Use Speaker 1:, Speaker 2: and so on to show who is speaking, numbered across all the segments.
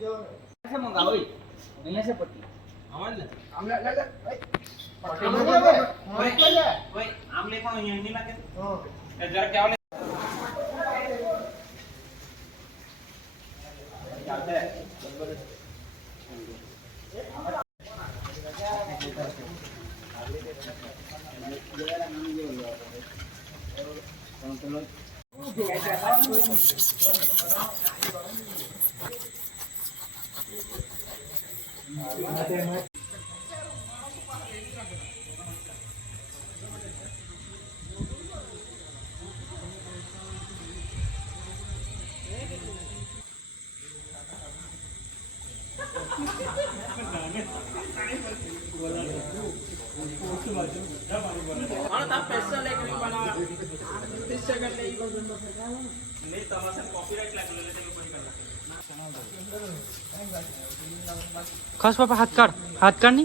Speaker 1: લોકો ઠીકાદારને સર્વે જે કરવાના ને, એ આ જે border આવે ને, તેના ઉપર ના press કરે. એને નીચેથી પાછું નહીં કરતા. જો કે
Speaker 2: ખસ
Speaker 1: খাস বাবা
Speaker 2: হাত কার হাত কার নি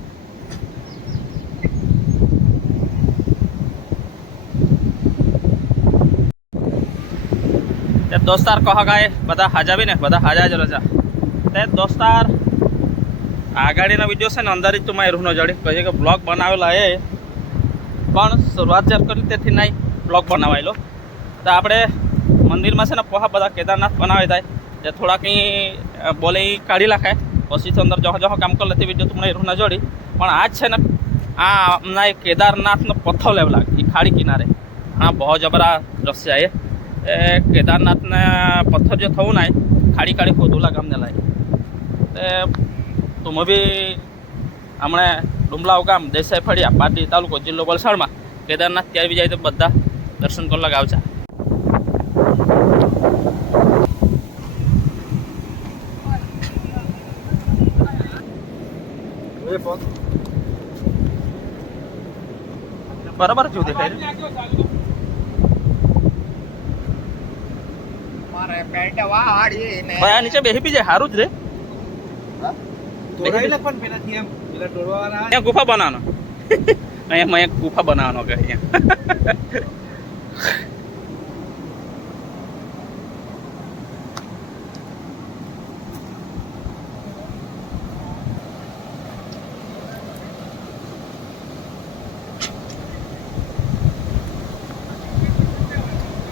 Speaker 2: દોસ્તાર કહો ગાય, બધા હાજા બી ને, બધા હાજા જ રજા તે દોસ્તાર આગાડીના વીડિયો છે ને અંદર જ તું રૂહનો જડી. કહે કે બ્લોગ બનાવેલા એ પણ શરૂઆત જ્યારે કરી તેથી નહીં બ્લોગ બનાવાયેલો. તો આપણે મંદિરમાં છે ને, પોહા બધા કેદારનાથ બનાવી થાય. જે થોડા કંઈ બોલે કાઢી નાખે. પછી અંદર જહ જહ કામ કરી લેતી વીડિયો તમને રૂહના જોડી. પણ આજ છે ને, આ હમણાં કેદારનાથનો પથ્થર લેવલા, એ ખાડી કિનારે. આ બહુ જબરા દ્રશ્ય એ. એ કેદારનાથના પથ્થર જે થવું નાય ખાડી ખાડી ખોદુલા ગામને લાય. તે તું બી હમણે ડુમલાવ ગામ દેસાઈ ફળિયા પાટી તાલુકો જિલ્લો વલસાડમાં કેદારનાથ ત્યારે બી જાય તો બધા દર્શન કરવા આવજા બરાબર જેવું દેખાય ભાઈ આ નીચે બેસી બી જાય સારું જ રે
Speaker 1: તોડાવી નાખ પણ પેલાથી એમ પેલા તોડવાવાળા
Speaker 2: અહીંયા ગુફા બનાવવાનો અહીંયા મેં એક ગુફા બનાવવાનો કે અહીંયા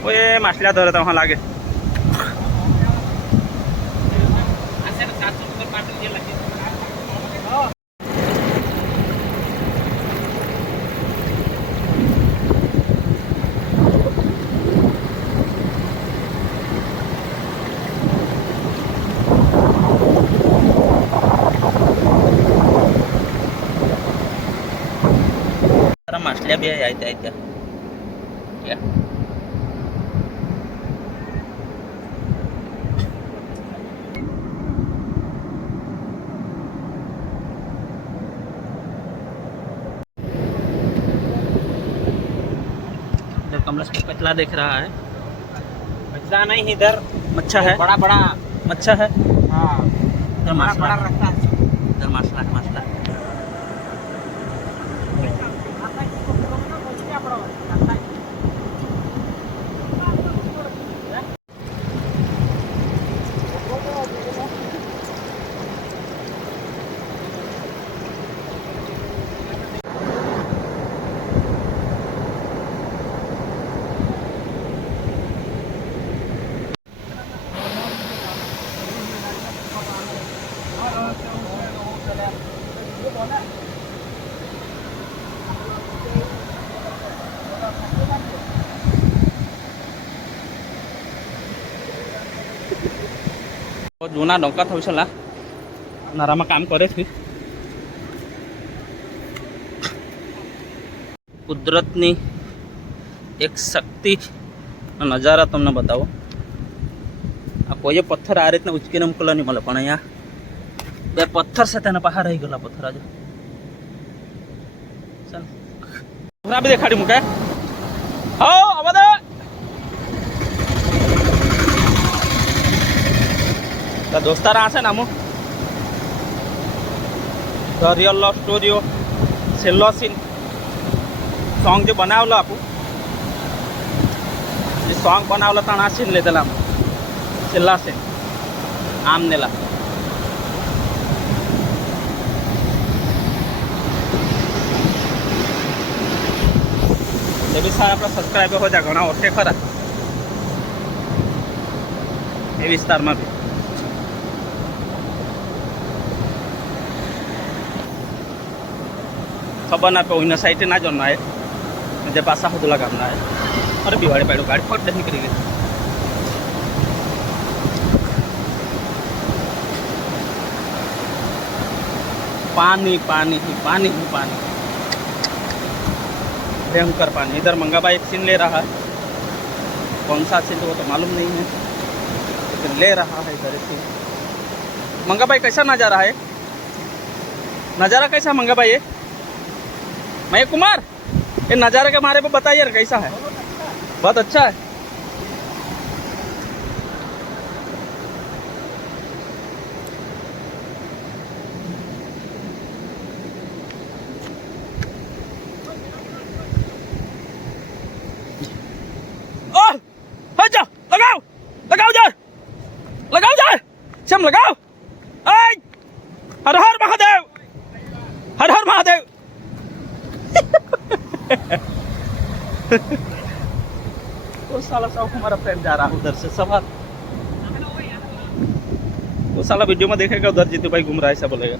Speaker 2: ઓય માછલા ધરે તો લાગે માછલિયા બી આવી ત્યાં ત્યાં ક્યાં इधर कमलेश को कतला देख रहा है
Speaker 1: बचता नहीं इधर
Speaker 2: मच्छा है
Speaker 1: बड़ा बड़ा
Speaker 2: मच्छा है
Speaker 1: हाँ
Speaker 2: इधर
Speaker 1: बड़ा
Speaker 2: माछला
Speaker 1: बड़ा
Speaker 2: है
Speaker 1: रहता है
Speaker 2: इधर माछला જૂના ડોંકા થયું છે નારામાં કામ કરે છે. કુદરતની એક શક્તિ નજારા તમને બતાવો. આ કોઈએ પથ્થર આ રીતના ઉચકીને મૂકેલા નહીં મળે, પણ અહીંયા બે પથ્થર છે તેના બહાર રહી ગયેલા પથ્થર આજે. ચાલ. દેખાડી મૂકે તો દોસ્તાર આ છે ને અમુક ધ રિયલ લવ સ્ટોરીઓ છેલ્લો સીન સોંગ જે બનાવેલો આપું એ સોંગ બનાવેલો તાણ આ સીન લીધેલા આમ છેલ્લા સીન આમ નેલા એ બી સારા આપણા સબસ્ક્રાઈબર હોય ત્યાં ઘણા ઓળખે ખરા એ વિસ્તારમાં બી ખબર ના કોઈ સાઈડ ના જવાનું आहे જે પાસા હોદલા ગામના आहे અરે બિવાડે પાડ્યું ગાડી ફટ નીકળી ગઈ पानी पानी ही पानी ही पानी भयंकर पानी इधर मंगा भाई एक सीन ले रहा है कौन सा सीन तो वो तो मालूम नहीं है लेकिन ले रहा है इधर सीन मंगा भाई कैसा नज़ारा है नज़ारा कैसा मंगा भाई मैं कुमार, ये नज़ारे के बारे में बताइए यार, कैसा है? बहुत अच्छा है। लगाओ लगाओ जा लगाओ जा सम लगाओ। वो साला सब हमारा फ्रेंड जा रहा है उधर से सवार वो साला वीडियो में देखेगा उधर जीतू भाई घूम रहा है ऐसा बोलेगा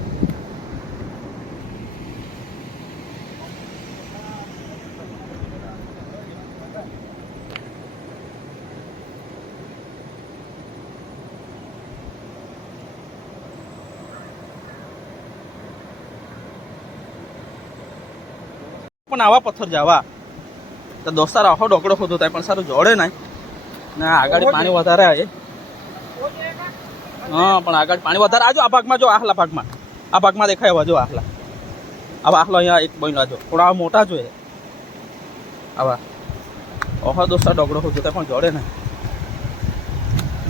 Speaker 2: પણ આવા પથ્થર જાવા તો દોસ્તાર આખો ડોકડો ખોદો થાય પણ સારું જોડે નહીં ને આગળ પાણી વધારે આવે હા, પણ આગળ પાણી વધારે. આજો આ ભાગમાં જો આખલા ભાગમાં. આ ભાગમાં દેખાય હવે જો આખલા આવા આહલો અહીંયા એક બન્યો આજો થોડા મોટા જોઈએ આવા. ઓહો, દોસ્તા ડગડો ખોદો તો પણ જોડે ને.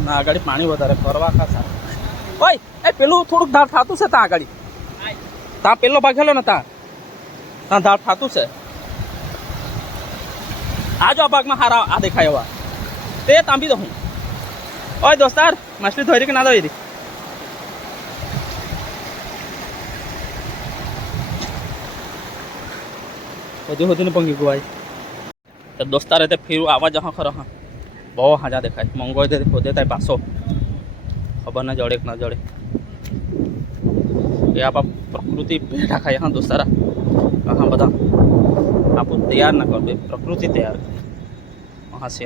Speaker 2: ના, આગળ પાણી વધારે. ફરવા ખાસા. ઓય, એ પેલું થોડુંક ધાર થતું છે ત્યાં આગળ. ત્યાં પેલો ભાગ હેલો ને ત્યાં. ત્યાં ધાર થતું છે. આજો આ ભાગમાં હારા, આ દેખાય એવા ते तांबी दहूँ ओए दोस्तार मछली धोरी के ना धोरी होती होती नहीं पंगी गुआई। तो दोस्तार रहते फिर आवाज़ जहाँ खरा हाँ। बहुत हजा देखा है मंगो दे हो देता है पासो खबर ना जड़े ना जड़े। ये आप प्रकृति पेड़ा खाए हाँ दोस्तारा कहाँ बता आप तैयार ना कर दे, प्रकृति तैयार। वहाँ से।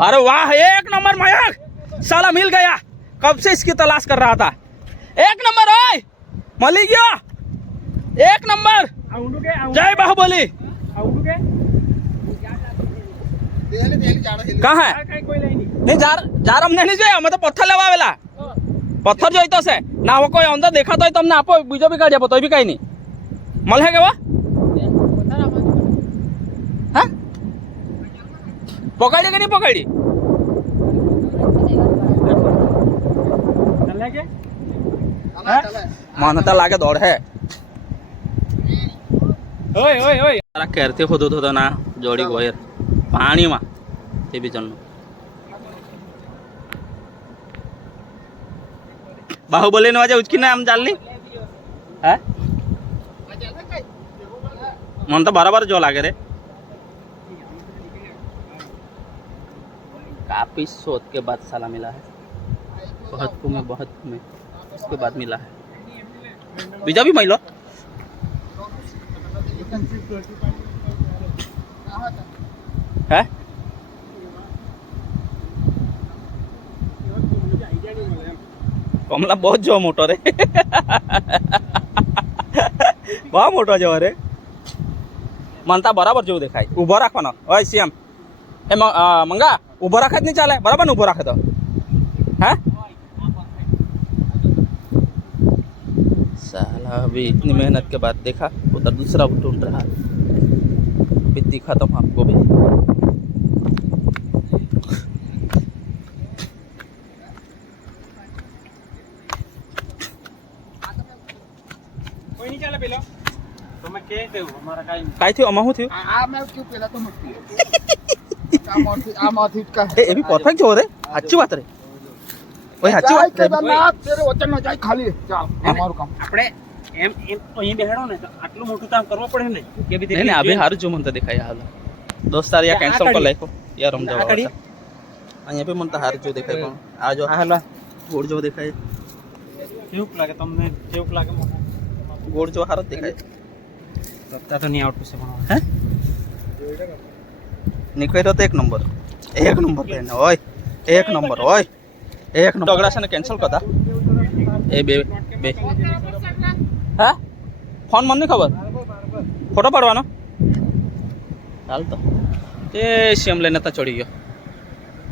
Speaker 2: अरे वाह एक नंबर मयंक साला मिल गया कब से इसकी तलाश कर रहा था एक नंबर ओए मलिक गया एक नंबर जय बाहुबली कहा है नहीं जा जा रहा हमने नहीं जो मतलब पत्थर लेवा वेला पत्थर जो तो से ना वो कोई अंदर देखा तो हमने आपो बीजो भी काट जाबो तो भी कहीं नहीं मल है क्या પકડી કે નહીં પકડી? મને તો લાગે દોડ હે.
Speaker 1: ઓય ઓય ઓય.
Speaker 2: તારા કેરથી ખોદો થતો ના જોડી ગોયર પાણીમાં તે બી જણનું બાહુબલી નો આજે ઉચકીને આમ ચાલની? હે? મને તો બરાબર જો લાગે રે. काफी शोध के बाद साला मिला है बहुत घूमे बहुत घूमे उसके बाद मिला है बीजा भी मिलो है કમલા બહુ જ જો મોટો રે બહુ મોટો જેવો રે મનતા બરાબર જેવું દેખાય ઊભો રાખવાનો ઓય સીએમ એ મ- અ, મંગા ઊભો રાખે જ નહીં ચાલે બરાબર ને ઊભો રાખે તો હે साला अभी इतनी मेहनत के बाद देखा उधर दूसरा वो ढूंढ रहा है अभी दिखा तो आपको भी
Speaker 1: કોઈ નહીં ચાલે પેલો તમે કે દેવું અમારા કાંઈ
Speaker 2: કાંઈ થયું આમાં શું થયું
Speaker 3: આ આ મેં ક્યું પેલા તો મસ્તી આ માંથી આ માંથી ઉટકા
Speaker 2: એ એવી પરફેક્ટ જો રે સાચી વાત રે ઓય સાચી
Speaker 3: જય
Speaker 2: વાત
Speaker 3: કેદારનાથ તેરે વચન ન જાય ખાલી ચાલ આ મારું કામ
Speaker 1: આપણે એમ એમ અહીં બેહાડો ને તો આટલું મોટું કામ કરવું પડે ને કે બી
Speaker 2: નહીં નહીં અભી હારું જો મને તો દેખાય હાલ દોસ્તાર યા કેન્સલ કરી નાખો યાર
Speaker 1: આ
Speaker 2: સમજાવો
Speaker 1: કાઢી?
Speaker 2: અહીંયા બી મને તો હારું જો દેખાય પણ આ જો
Speaker 1: હાલો
Speaker 2: ગોળ જો દેખાય
Speaker 1: કેવું લાગે તમને કેવું લાગે મોટા
Speaker 2: ગોળ જો હારો જ દેખાય
Speaker 1: લગતા તો નહીં આવડતું છે પણ
Speaker 2: હે નીકળ્યો તો એક નંબર. એક નંબર લઈને હોય એક નંબર ઓય એક નંબર. અગડા છે ને કેન્સલ કરતા એ બે બે. હા? ફોન મને નહીં ખબર? ફોટો પાડવાનો? ચાલ તો. એ સેમ લઈને તો ચડી ગયો.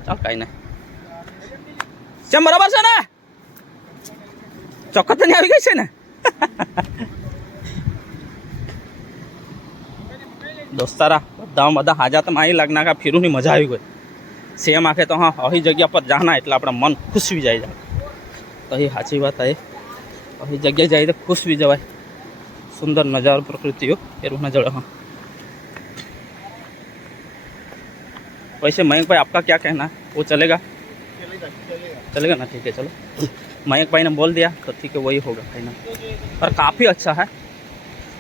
Speaker 2: ચાલ કાંઈ નહીં. સેમ બરાબર છે ને? ચોક્કસ તો નહીં આવી ગઈ છે ને? દોસ્તારા બધા બધા હાજા તો મારી લાગના કા ફીરુની મજા આવી ગઈ સેમ આખે તો હા અહી જગ્યા પર જાના એટલે આપણા મન ખુશ બી જાય તો એ સાચી વાત એ અહી જગ્યાએ જાય તો ખુશ બી જવાય સુંદર નજારો પ્રકૃતિઓ એ રૂના जड़ हाँ वैसे मयंक भाई आपका क्या कहना है वो चलेगा चलेगा ना ठीक है चलो मयंक भाई ने बोल दिया तो ठीक है वही होगा फाइनल और काफ़ी अच्छा है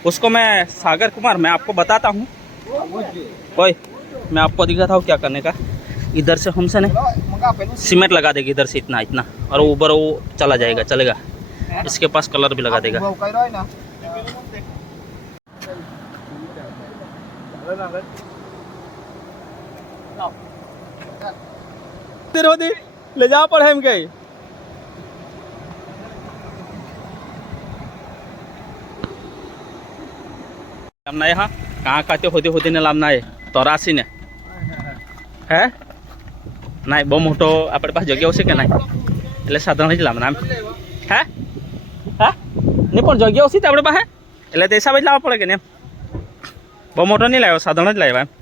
Speaker 2: उसको मैं सागर कुमार मैं आपको बताता हूँ कोई मैं आपको दिखा था क्या करने का? इधर से हमसे
Speaker 3: नहीं।
Speaker 2: सीमेंट लगा देगी इधर से इतना इतना। और ऊपर वो चला जाएगा चलेगा। इसके पास कलर भी लगा देगा। ले जा पड़े हम गए। हमने यहाँ કાં ખાતે હોતી હોતી ને લામના એ તરાસી ને હે ના બહુ મોટો આપણી પાસે જગ્યાઓ છે કે નહીં એટલે સાધારણ જ લાવવાના આમ હે હે નહીં પણ જગ્યાઓ છે આપણી પાસે એટલે તે હિસાબે જ લાવવા પડે કે ને એમ બહુ મોટો નહીં લાવ્યો સાધારણ જ લાવ્યા એમ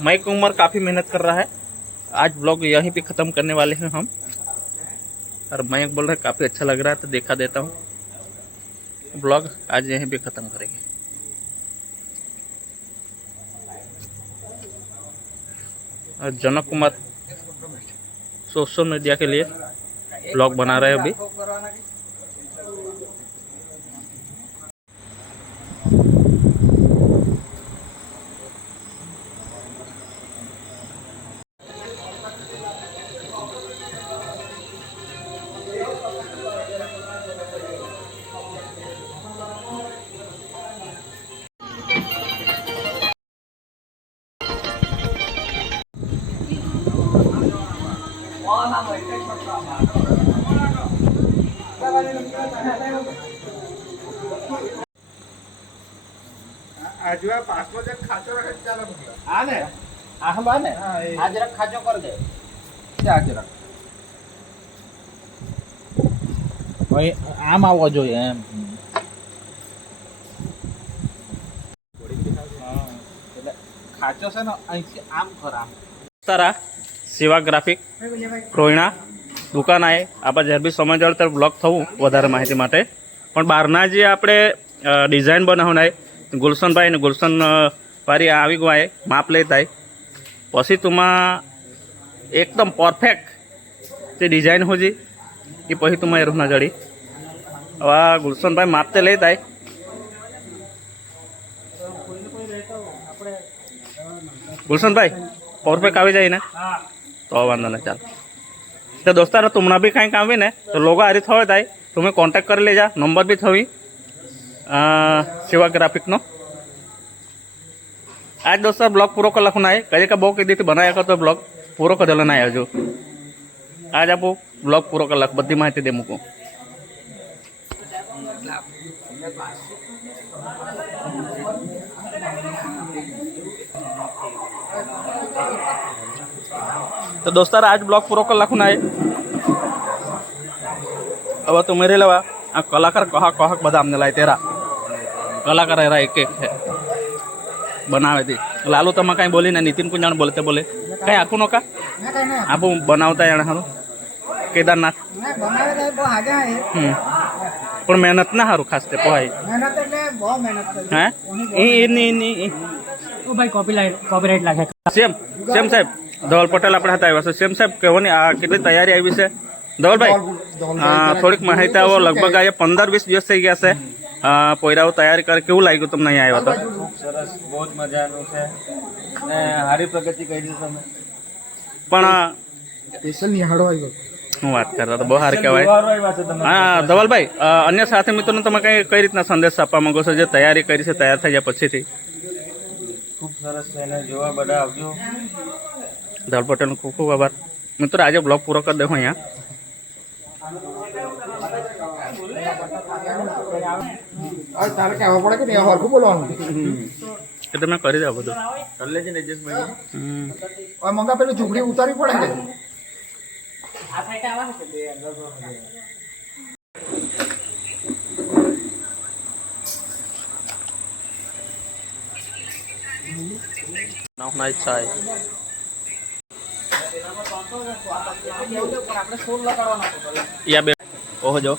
Speaker 2: मयंक उमर काफ़ी मेहनत कर रहा है। आज ब्लॉग यहीं पे ख़त्म करने वाले हैं हम। और मयंक बोल रहा है, काफ़ी अच्छा लग रहा है तो देखा देता हूँ। ब्लॉग आज यहीं पे ख़त्म करेंगे। और जनक कुमार सोशल मीडिया के लिए ब्लॉग बना रहे हैं अभी।
Speaker 1: આ ને
Speaker 3: હા, એ.
Speaker 1: આ કર દે.
Speaker 3: ત્યાં જરાક
Speaker 1: ભાઈ આમ આવવો જોઈએ એમ. એટલે ખાચો છે ને અહીંથી આમ ખરા
Speaker 2: તારા સેવા ગ્રાફિક રોહિણા દુકાન આવે આપણે જ્યારે બી સમય જળ ત્યારે બ્લોક થવું વધારે માહિતી માટે. પણ બહારના જે આપણે ડિઝાઇન બનાવનાય ગુલશનભાઈ ને ગુલશન વારી આવી ગવાય માપ લેતાય. પછી એકદમ પરફેક્ટ તે ડિઝાઇન હોજી કે પછી તુમાં એરું ના જડી. આ ગુલશનભાઈ માપ તે લેતાય ગુલશનભાઈ પરફેક્ટ આવી જાય ને? તો વાંધો નહીં, ચાલ. તો દોસ્તારો, તમને બી કાંઈક આવી ને, તો લોગો હારી થયો થાય. તમે કોન્ટેક્ટ કરી લેજા નંબર બી થવી. સેવા ગ્રાફિકનો आज दोस्तों ब्लॉग पूरा कर लखना है कहीं का बहुत के दी थी बनाया कर तो ब्लॉग पूरा कर देना है जो आज आप ब्लॉग पूरा कर लख बड़ी महती दे मुको। तो दोस्तार आज ब्लॉग पूरा कर लखना है अब तो मेरे लवा कलाकार कहा कहा बदाम हमने लाए तेरा? कलाकार रहा एक एक है। તે લાલુ તમે કાંઈ બોલી ને નીતિન કુંજાણ બોલતે બોલે. કાંઈ આખું નોકા આપું બનાવતા એને સારું કેદારનાથ. પણ મહેનત ના સારું ખાસ તે પોહાય.
Speaker 3: મહેનત એટલે બહુ મહેનત કરી.
Speaker 2: હે? એ એની
Speaker 1: ઓ ભાઈ કોપીરાઈટ કોપીરાઈટ લાગે.
Speaker 2: સેમ સેમ સાહેબ. ધવલ પટેલ આપણે હતા આવ્યા છે. સેમ સાહેબ કહેવાની આ કેટલી તૈયારી આવી છે? ધવલભાઈ થોડીક માહિતી આવો. લગભગ આ પંદર વીસ દિવસ થઈ ગયા છે. પોયરાઓ તૈયારી કરે કેવું લાગ્યું તમને અહીંયા આવ્યા તો
Speaker 1: સરસ બહુ જ મજાનું છે. ને સારી પ્રગતિ કરી તમે.
Speaker 2: પણ
Speaker 3: સ્પેશિયલ નિહાળો આવ્યો.
Speaker 2: હું વાત કરતા તો બહુ સારું કહેવાય. હા ધવલભાઈ અન્ય સાથી મિત્રોને તમે કઈ કઈ રીતના સંદેશ આપવા માંગો છો? જે તૈયારી કરી છે તૈયાર થઈ જાય પછીથી.
Speaker 1: ખૂબ સરસ છે એને જોવા બધા આવજો.
Speaker 2: ધવલ પટેલનો ખૂબ ખૂબ આભાર. મિત્રો આજે બ્લોગ પૂરો કરી દઉં અહીંયા.
Speaker 3: હવે તારે કહેવા પડે કે નહીં હરખું બોલવાનું.
Speaker 2: કે તમે કરી દો બધું.
Speaker 1: કરી લેજે ને એડજસ્ટમેન્ટ
Speaker 3: હવે મંગા પેલું ઝૂંપડી ઉતારવી પડે કે?
Speaker 2: નાખના ઈચ્છા છે યા બે. ઓહો જો.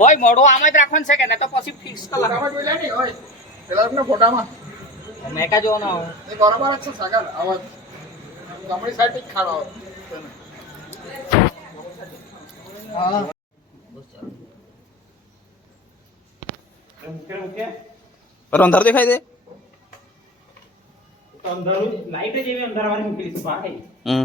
Speaker 1: ઓય મોડો આમ જ રાખવાનું છે કે ને તો પછી ફિક્સ તો
Speaker 3: લગાવવા જોઈ લે ને હોય. પેલા તમને ફોટામાં.
Speaker 1: મેં કા જોવાનો
Speaker 3: એ બરાબર છે સાગર. આવા. જમણી સાઈડથી ખાડો આવે. હા.
Speaker 2: પર અંધાર દેખાય દે
Speaker 1: લાઈટ જેવી અંધારવાની મૂકેલી છે ભાઈ.
Speaker 2: હમ.